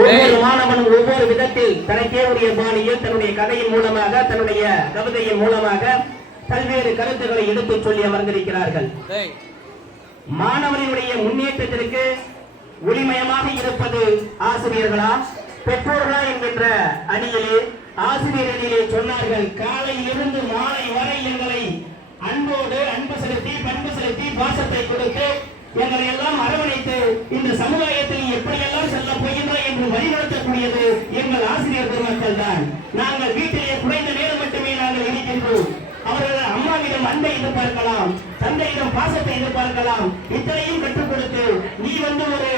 ஒவ்வொரு மாணவனும் ஒவ்வொரு விதத்தில் தனக்கே உரிய பாணியில் தன்னுடைய கதையின் மூலமாக தன்னுடைய கவிதையின் மூலமாக பல்வேறு கருத்துக்களை எடுத்துச் சொல்லி அமர்ந்திருக்கிறார்கள். மாணவனுடைய முன்னேற்றத்திற்கு ஒளிமயமாக இருப்பது ஆசிரியர்களா பெற்றோர்களா என்கின்ற அணியிலே ஆசிரியர் அணியிலே சொன்னார்கள், காலையிலிருந்து மாலை வரை எங்களை அன்போடு அன்பு செலுத்தி பண்பு செலுத்தி பாசத்தை கொடுத்து எங்களை எல்லாம் அரவணைத்து இந்த சமுதாயத்தில் எப்படியெல்லாம் செல்ல போகின்றோம் என்று வழிநடத்தக்கூடியது எங்கள் ஆசிரியர் பெருமக்கள் தான். நாங்கள் வீட்டிலே குறைந்த நேரம் மட்டுமே நாங்கள் இருக்கின்றோம். அவர்கள் அம்மாவிடம் அன்பை எதிர்பார்க்கலாம், தந்தையிடம் பாசத்தை எதிர்பார்க்கலாம். இத்தனையும் கற்றுக் கொடுத்து நீ வந்து ஒரு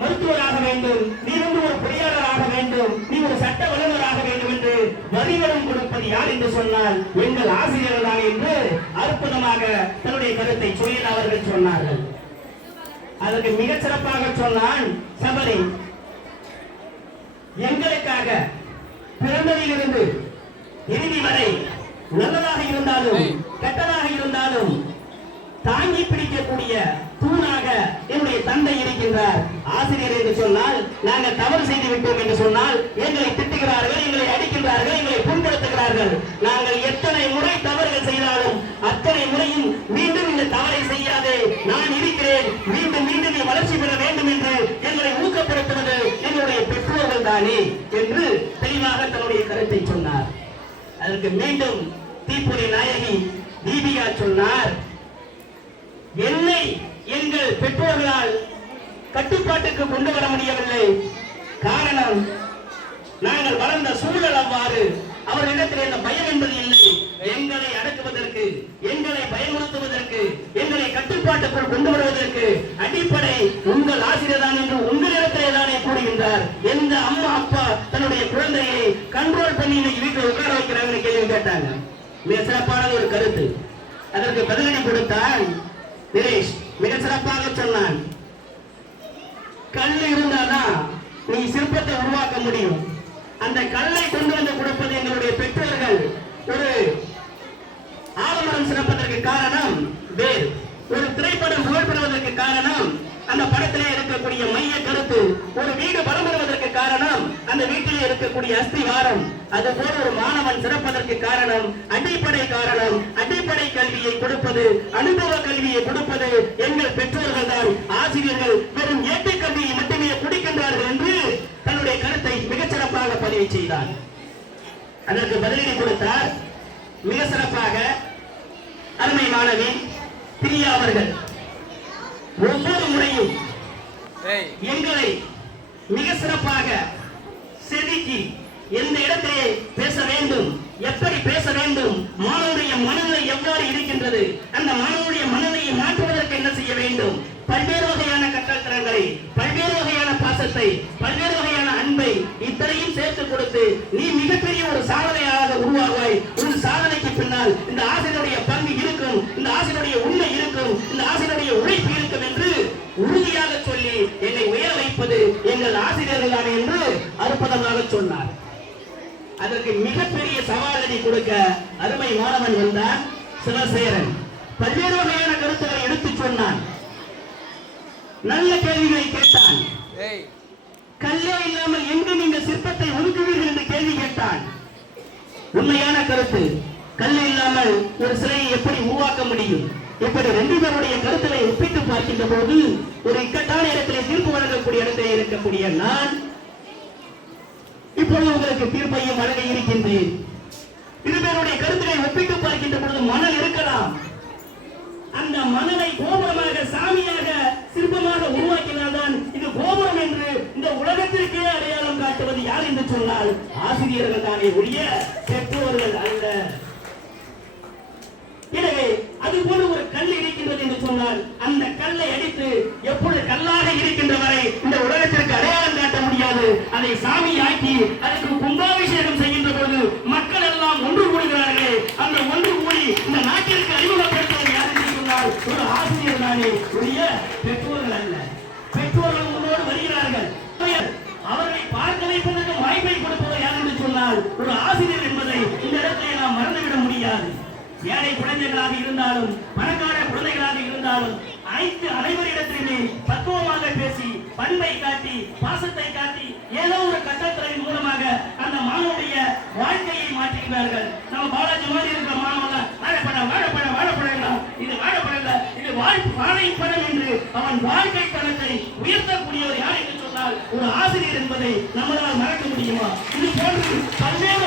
மருத்துவராக வேண்டும், நீ வந்து ஒரு பொறியாளராக வேண்டும், நீ ஒரு சட்ட வல்லுநராக வேண்டும் என்று வரிகளும் கொடுப்பது யார் என்று சொன்னால் எங்கள் ஆசிரியர்கள் தான் என்று அற்புதமாக தன்னுடைய கருத்தை சொல்லி அவர்கள் சொன்னார்கள். அதற்கு மிகச் சிறப்பாக சொன்னான் சபரி, எங்களுக்காக பிறந்ததிலிருந்து இறுதி வரை நல்லதாக இருந்தாலும் கெட்டதாக இருந்தாலும் தாங்கி பிடிக்கக்கூடிய தூணாக என்னுடைய தந்தை இருக்கின்றார். ஆசிரியர் என்று சொன்னால் நாங்கள் தவறு செய்து விட்டோம் என்று சொன்னால் எங்களை திட்டுகிறார்கள், எங்களை அடிக்கின்றார்கள், எங்களை புண்படுத்துகிறார்கள். நாங்கள் எத்தனை முறை தவறுகள் செய்தாலும் அத்தனை முறையும் மீண்டும் இந்த தவறை செய்யாதே, நான் இருக்கிறேன், மீண்டும் மீண்டும் நீ வளர்ச்சி பெற வேண்டும் என்று எங்களை ஊக்கப்படுத்துவது எங்களுடைய பெற்றோர்கள் தானே என்று தெளிவாக தன்னுடைய கருத்தை சொன்னார். அதற்கு மீண்டும் தீப்பொறி நாயகி தீபிகா சொன்னார், என்னை எங்கள் பெற்றோர்களால் கட்டுப்பாட்டுக்கு கொண்டு வர முடியவில்லை. காரணம், நாங்கள் வளர்ந்த சூழல் அவ்வாறு. அவர்களிடத்தில் இந்த பயம் என்பது இல்லை. எங்களை அடக்குவதற்கு, எங்களை பயமுறுத்துவதற்கு, எங்களை கட்டுப்பாட்டுக்குள் கொண்டு வருவதற்கு அடிப்படை உங்கள் ஆசிரியர் தான் என்று உங்களிடத்திலே தானே கூறுகின்றார். எந்த அம்மா அப்பா தன்னுடைய குழந்தையை கண்ட்ரோல் பண்ணி இன்னைக்கு வீட்டில் உட்கார வைக்கிறாங்கன்னு கேள்வி கேட்டாங்க. மிக சிறப்பான ஒரு கருத்து. அதற்கு பதிலடி கொடுத்தான் தினேஷ். மிக சிறப்பாக சொன்னான், கல் இருந்தாதான் நீ சிற்பத்தை உருவாக்க முடியும். அந்த கல்லை கொண்டு வந்து கொடுப்பது எங்களுடைய பெற்றோர்கள். ஒரு ஆலமரம் சிறப்பதற்கு காரணம் வேர். ஒரு திரைப்படம் புகழ்பெறுவதற்கு காரணம் அந்த படத்திலே இருக்கக்கூடிய மைய கருத்து. ஒரு வீடு பலம் பெறுவதற்கு காரணம் அந்த வீட்டிலே இருக்கக்கூடிய அஸ்திவாரம். அதுபோல ஒரு மாணவன் சிறப்பதற்கு காரணம் அடிப்படை காரணம். அடிப்படை கல்வியை கொடுப்பது, அனுபவ கல்வியை கொடுப்பது எங்கள் பெற்றோர்கள் தான். ஆசிரியர்கள் வெறும் ஏட்டு கல்வியை மட்டுமே குடிக்கின்றார்கள் என்று தன்னுடைய கருத்தை மிகச் சிறப்பாக பதிவு செய்தார். அதற்கு பதிலடி கொடுத்தார் மிக சிறப்பாக அருமை மாணவி பிரியா அவர்கள். ஒவ்வொரு முறையும் எங்களை மிக சிறப்பாக செதுக்கி எந்த இடத்திலே பேச வேண்டும், எப்படி பேச வேண்டும், மாணவனுடைய மனநிலை எவ்வாறு இருக்கின்றது, அந்த மாணவனுடைய மனநிலையை மாற்றுவதற்கு என்ன செய்ய வேண்டும், பல்வேறு வகையான கற்றல் திறன்களை, பல்வேறு வகையான பாசத்தை, பல்வேறு வகையான அன்பை இத்தனையும் சேர்த்து கொடுத்து நீ மிகப்பெரிய ஒரு சாதனையாக உருவாகுவாய். உன் சாதனைக்கு பின்னால் இந்த ஆசிரியருடைய பங்கு இருக்கும், இந்த ஆசிரியருடைய உண்மை இருக்கும், இந்த ஆசிரியருடைய உழைப்பு இருக்கும் என்று உறுதியாக சொல்லி என்னை உயர வைப்பது எங்கள் ஆசிரியர்கள் தான் என்று அற்புதமாக சொன்னார். அதற்கு மிகப்பெரிய சவாலடி கொடுக்க அருமை மாணவன் வந்தான் சிவசேரன். பல்வேறு வகையான கருத்துக்களை எடுத்துச் சொன்னான். நல்ல கேள்விகளை கேட்டான். கல்லே இல்லாமல் எங்கு நீங்கள் சிற்பத்தை ஒதுக்குவீர்கள் என்று கேள்வி கேட்டான். உண்மையான கருத்து, கல் இல்லாமல் ஒரு சிலையை எப்படி உருவாக்க முடியும்? இப்படி ரெண்டு பேருடைய கருத்துக்களை ஒப்பிட்டு பார்க்கின்ற போது ஒரு இக்கட்டான இடத்திலே தீர்ப்பு வழங்கக்கூடிய இடத்திலே இருக்கக்கூடிய நான் இப்பொழுது உங்களுக்கு தீர்ப்பையும் வழங்க இருக்கின்றேன். இருவருடைய கருத்துக்களை ஒப்பிட்டு பார்க்கின்ற பொழுது மணல் இருக்கலாம். அந்த மணலை கோபுரமாக, சாமியாக, சிற்பமாக உருவாக்கினால்தான் இது கோபுரம் என்று இந்த உலகத்திற்கே அடையாளம் காட்டுவது யார் என்று சொன்னால் ஆசிரியர்கள் தானே ஒழிய பெற்றோர்கள் அல்ல. எனவே அதுபோல ஒரு கல் இருக்கின்றது என்று சொன்னால் அந்த கல்லை அடித்து எப்பொழுது கல்லாக இருக்கின்ற வரை இந்த உலகத்திற்கு அடையாளம் காட்ட முடியாது. அதை சாமியாக்கி அதற்கு கும்பாபிஷேகம் செய்கின்ற பொழுது மக்கள் எல்லாம் ஒன்று கூடுகிறார்கள். அந்த ஒன்று கூடி இந்த நாட்டிற்கு அறிமுகப்படுத்துவது யார் என்று சொன்னால் ஒரு ஆசிரியர் தானே ஒழிய பெற்றோர்கள் அல்ல. பெற்றோர்கள் முன்னோடு வருகிறார்கள். அவர்களை பார்க்க வைப்பதற்கு வாய்ப்பை கொடுப்பவர் யார் என்று சொன்னால் ஒரு ஆசிரியர் என்பதை இந்த இடத்திலே நாம் மறந்துவிட முடியாது. ஏழை குழந்தைகளாக இருந்தாலும் பணக்கார குழந்தைகளாக இருந்தாலும் அனைவரிடத்திலுமே பக்குவமாக பேசி பண்பை காட்டி பாசத்தை காட்டி ஏதோ ஒரு கட்டத்தின் மூலமாக அந்த மாணவனுடைய வாழ்க்கையை மாற்றுகிறார்கள். நம்ம பாலாஜி மாதிரி இருக்கிற மாணவன் வாழைப்பழம் வாழைப்பழம் வாழைப்பழம் இது வாழைப்பழம் இது வாழைப்பழம் என்று அவன் வாழ்க்கை தரத்தை உயர்த்தக்கூடியவர் யார் என்று சொன்னால் ஒரு ஆசிரியர் என்பதை நம்மளால் மறக்க முடியுமா? இது போன்று பல்வேறு